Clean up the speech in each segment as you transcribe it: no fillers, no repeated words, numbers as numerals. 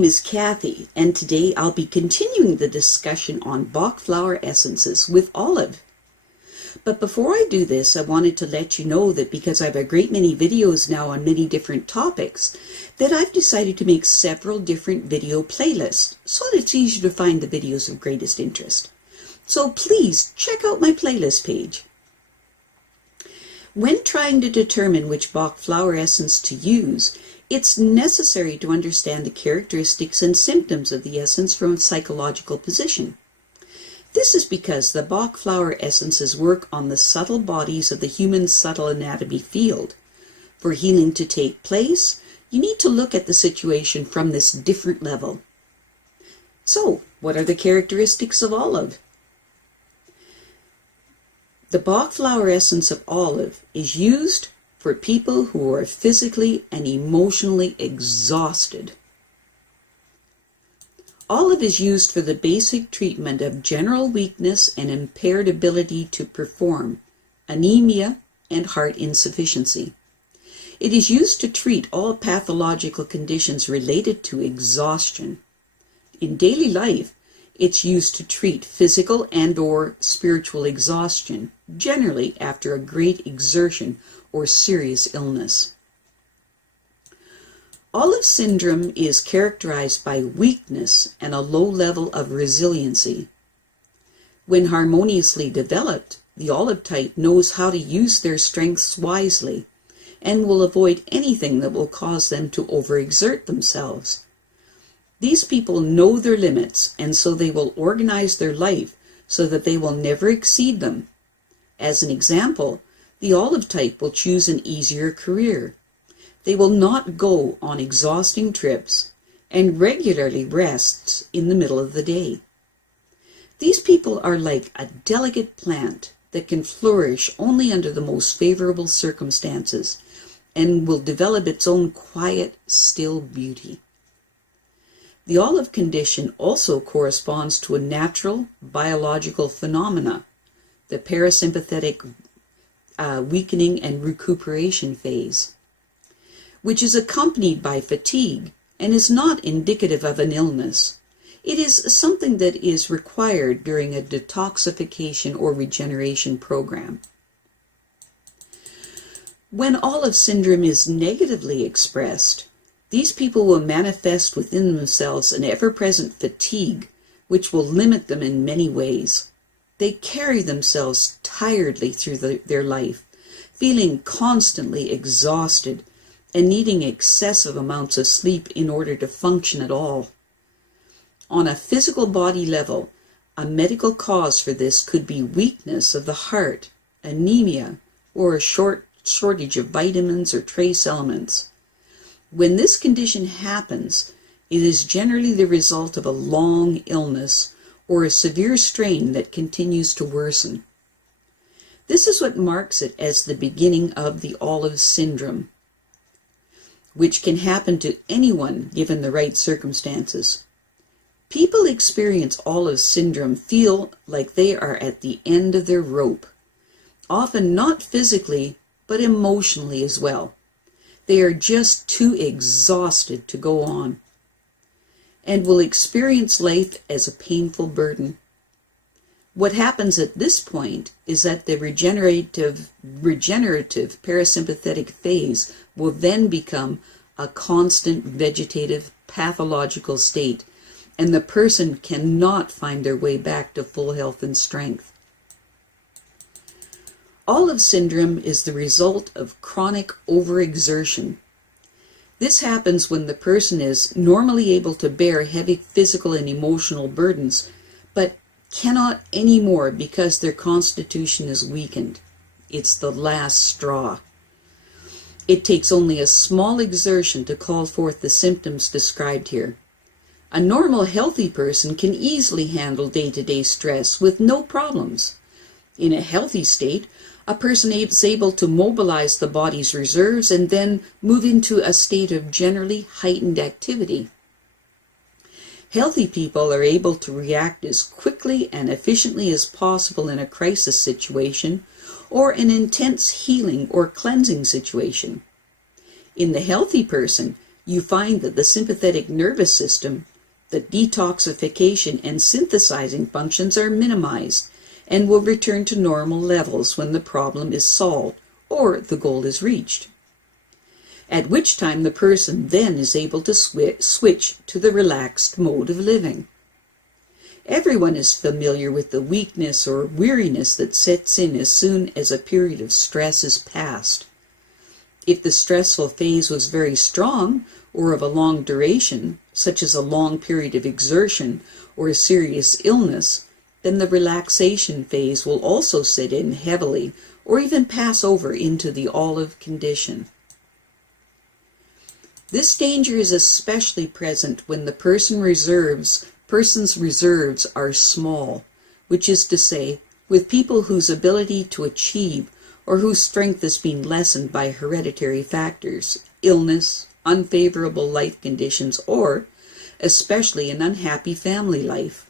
name is Kathy, and today I'll be continuing the discussion on Bach flower essences with olive. But before I do this, I wanted to let you know that because I have a great many videos now on many different topics, that I've decided to make several different video playlists so that it's easier to find the videos of greatest interest. So please check out my playlist page. When trying to determine which Bach flower essence to use, it's necessary to understand the characteristics and symptoms of the essence from a psychological position. This is because the Bach flower essences work on the subtle bodies of the human subtle anatomy field. For healing to take place, you need to look at the situation from this different level. So, what are the characteristics of olive? The Bach flower essence of olive is used for people who are physically and emotionally exhausted. Olive is used for the basic treatment of general weakness and impaired ability to perform, anemia, and heart insufficiency. It is used to treat all pathological conditions related to exhaustion. In daily life, it's used to treat physical and/or spiritual exhaustion, generally after a great exertion or serious illness. Olive syndrome is characterized by weakness and a low level of resiliency. When harmoniously developed, the olive type knows how to use their strengths wisely and will avoid anything that will cause them to overexert themselves. These people know their limits, and so they will organize their life so that they will never exceed them. As an example, the olive type will choose an easier career. They will not go on exhausting trips and regularly rests in the middle of the day. These people are like a delicate plant that can flourish only under the most favorable circumstances and will develop its own quiet, still beauty. The olive condition also corresponds to a natural biological phenomena, the parasympathetic weakening and recuperation phase, which is accompanied by fatigue and is not indicative of an illness. It is something that is required during a detoxification or regeneration program. When olive syndrome is negatively expressed, these people will manifest within themselves an ever-present fatigue, which will limit them in many ways. They carry themselves tiredly through their life, feeling constantly exhausted and needing excessive amounts of sleep in order to function at all. On a physical body level, a medical cause for this could be weakness of the heart, anemia, or a shortage of vitamins or trace elements. When this condition happens, it is generally the result of a long illness or a severe strain that continues to worsen. This is what marks it as the beginning of the olive syndrome, which can happen to anyone given the right circumstances. People experience olive syndrome feel like they are at the end of their rope, often not physically, but emotionally as well. They are just too exhausted to go on, and will experience life as a painful burden. What happens at this point is that the regenerative parasympathetic phase will then become a constant vegetative pathological state, and the person cannot find their way back to full health and strength. Olive syndrome is the result of chronic overexertion. This happens when the person is normally able to bear heavy physical and emotional burdens, but cannot anymore because their constitution is weakened. It's the last straw. It takes only a small exertion to call forth the symptoms described here. A normal, healthy person can easily handle day-to-day stress with no problems. In a healthy state, a person is able to mobilize the body's reserves and then move into a state of generally heightened activity. Healthy people are able to react as quickly and efficiently as possible in a crisis situation or an intense healing or cleansing situation. In the healthy person, you find that the sympathetic nervous system, the detoxification and synthesizing functions are minimized and will return to normal levels when the problem is solved or the goal is reached, at which time the person then is able to switch to the relaxed mode of living. Everyone is familiar with the weakness or weariness that sets in as soon as a period of stress is past. If the stressful phase was very strong or of a long duration, such as a long period of exertion or a serious illness, then the relaxation phase will also set in heavily or even pass over into the olive condition. This danger is especially present when the person's reserves are small, which is to say, with people whose ability to achieve or whose strength has been lessened by hereditary factors, illness, unfavorable life conditions, or especially an unhappy family life.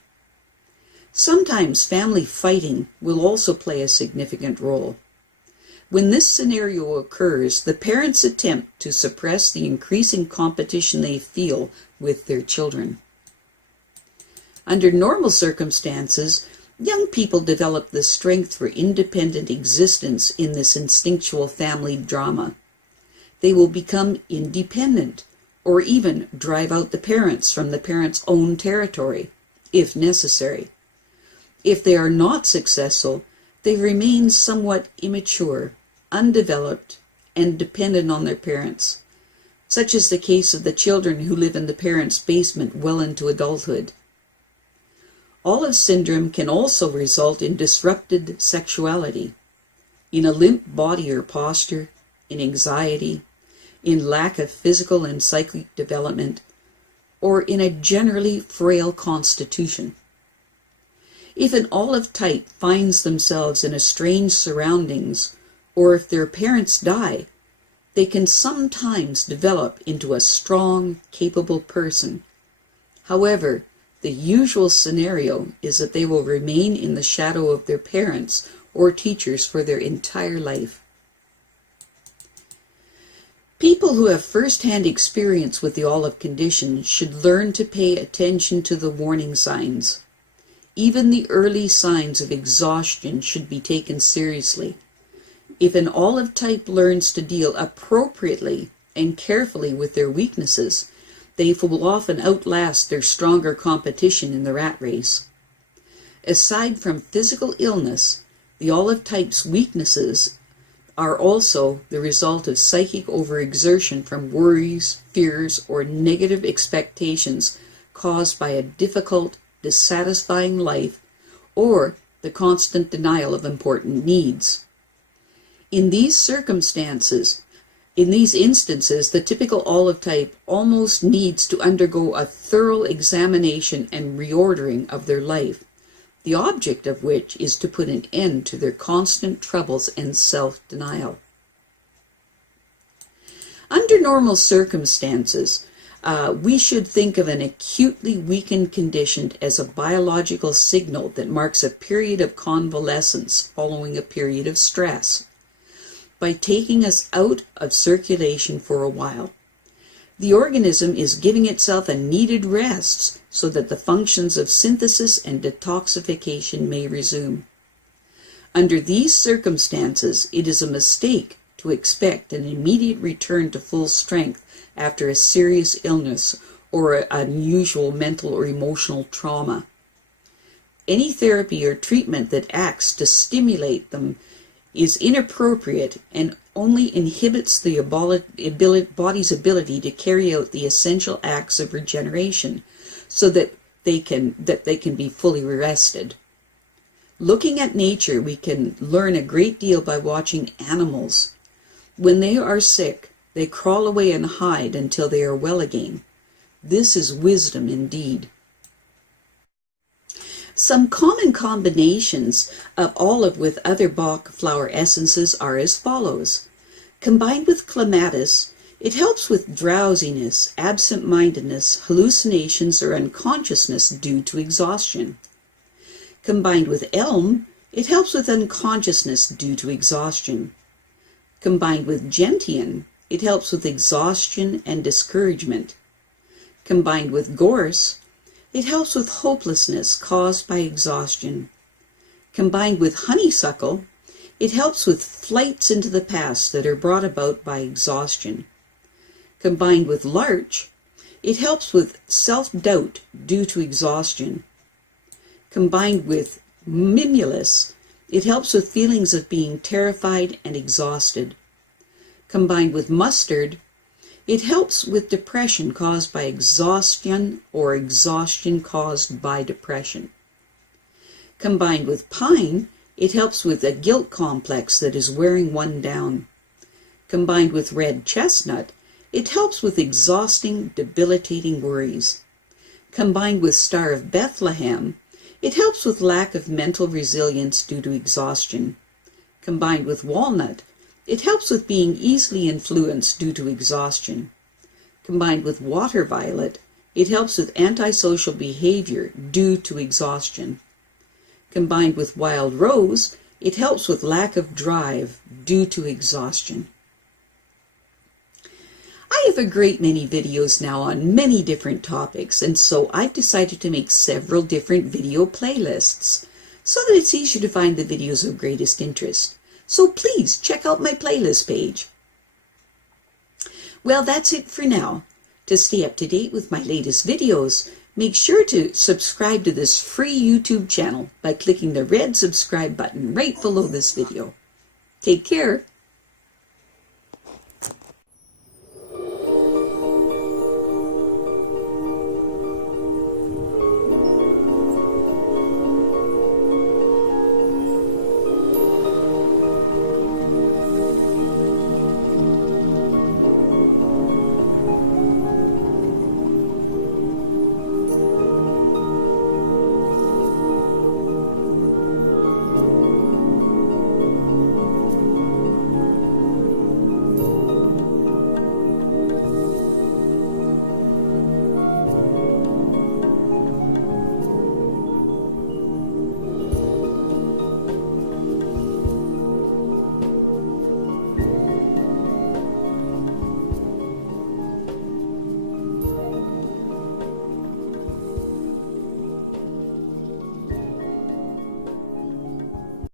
Sometimes family fighting will also play a significant role. When this scenario occurs, the parents attempt to suppress the increasing competition they feel with their children. Under normal circumstances, young people develop the strength for independent existence in this instinctual family drama. They will become independent, or even drive out the parents from the parents' own territory, if necessary. If they are not successful, they remain somewhat immature, undeveloped, and dependent on their parents, such is the case of the children who live in the parents' basement well into adulthood. Olive syndrome can also result in disrupted sexuality, in a limp body or posture, in anxiety, in lack of physical and psychic development, or in a generally frail constitution. If an olive type finds themselves in strange surroundings, or if their parents die, they can sometimes develop into a strong, capable person. However, the usual scenario is that they will remain in the shadow of their parents or teachers for their entire life. People who have first-hand experience with the olive condition should learn to pay attention to the warning signs. Even the early signs of exhaustion should be taken seriously. If an olive type learns to deal appropriately and carefully with their weaknesses, they will often outlast their stronger competition in the rat race. Aside from physical illness, the olive type's weaknesses are also the result of psychic overexertion from worries, fears, or negative expectations caused by a difficult, dissatisfying life or the constant denial of important needs. In these instances, the typical olive type almost needs to undergo a thorough examination and reordering of their life, the object of which is to put an end to their constant troubles and self-denial. Under normal circumstances, we should think of an acutely weakened condition as a biological signal that marks a period of convalescence following a period of stress, by taking us out of circulation for a while. The organism is giving itself a needed rest so that the functions of synthesis and detoxification may resume. Under these circumstances, it is a mistake to expect an immediate return to full strength after a serious illness or an unusual mental or emotional trauma. Any therapy or treatment that acts to stimulate them is inappropriate and only inhibits the body's ability to carry out the essential acts of regeneration so that they can be fully rested. Looking at nature, we can learn a great deal by watching animals. When they are sick, they crawl away and hide until they are well again. This is wisdom indeed. Some common combinations of olive with other Bach flower essences are as follows. Combined with clematis, it helps with drowsiness, absent-mindedness, hallucinations, or unconsciousness due to exhaustion. Combined with elm, it helps with unconsciousness due to exhaustion. Combined with gentian, it helps with exhaustion and discouragement. Combined with gorse, it helps with hopelessness caused by exhaustion. Combined with honeysuckle, it helps with flights into the past that are brought about by exhaustion. Combined with larch, it helps with self-doubt due to exhaustion. Combined with mimulus, it helps with feelings of being terrified and exhausted. Combined with mustard, it helps with depression caused by exhaustion or exhaustion caused by depression. Combined with pine, it helps with a guilt complex that is wearing one down. Combined with red chestnut, it helps with exhausting, debilitating worries. Combined with Star of Bethlehem, it helps with lack of mental resilience due to exhaustion. Combined with walnut, it helps with being easily influenced due to exhaustion. Combined with water violet, it helps with antisocial behavior due to exhaustion. Combined with wild rose, it helps with lack of drive due to exhaustion. I have a great many videos now on many different topics, and so I've decided to make several different video playlists so that it's easier to find the videos of greatest interest. So please check out my playlist page. Well, that's it for now. To stay up to date with my latest videos, make sure to subscribe to this free YouTube channel by clicking the red subscribe button right below this video. Take care.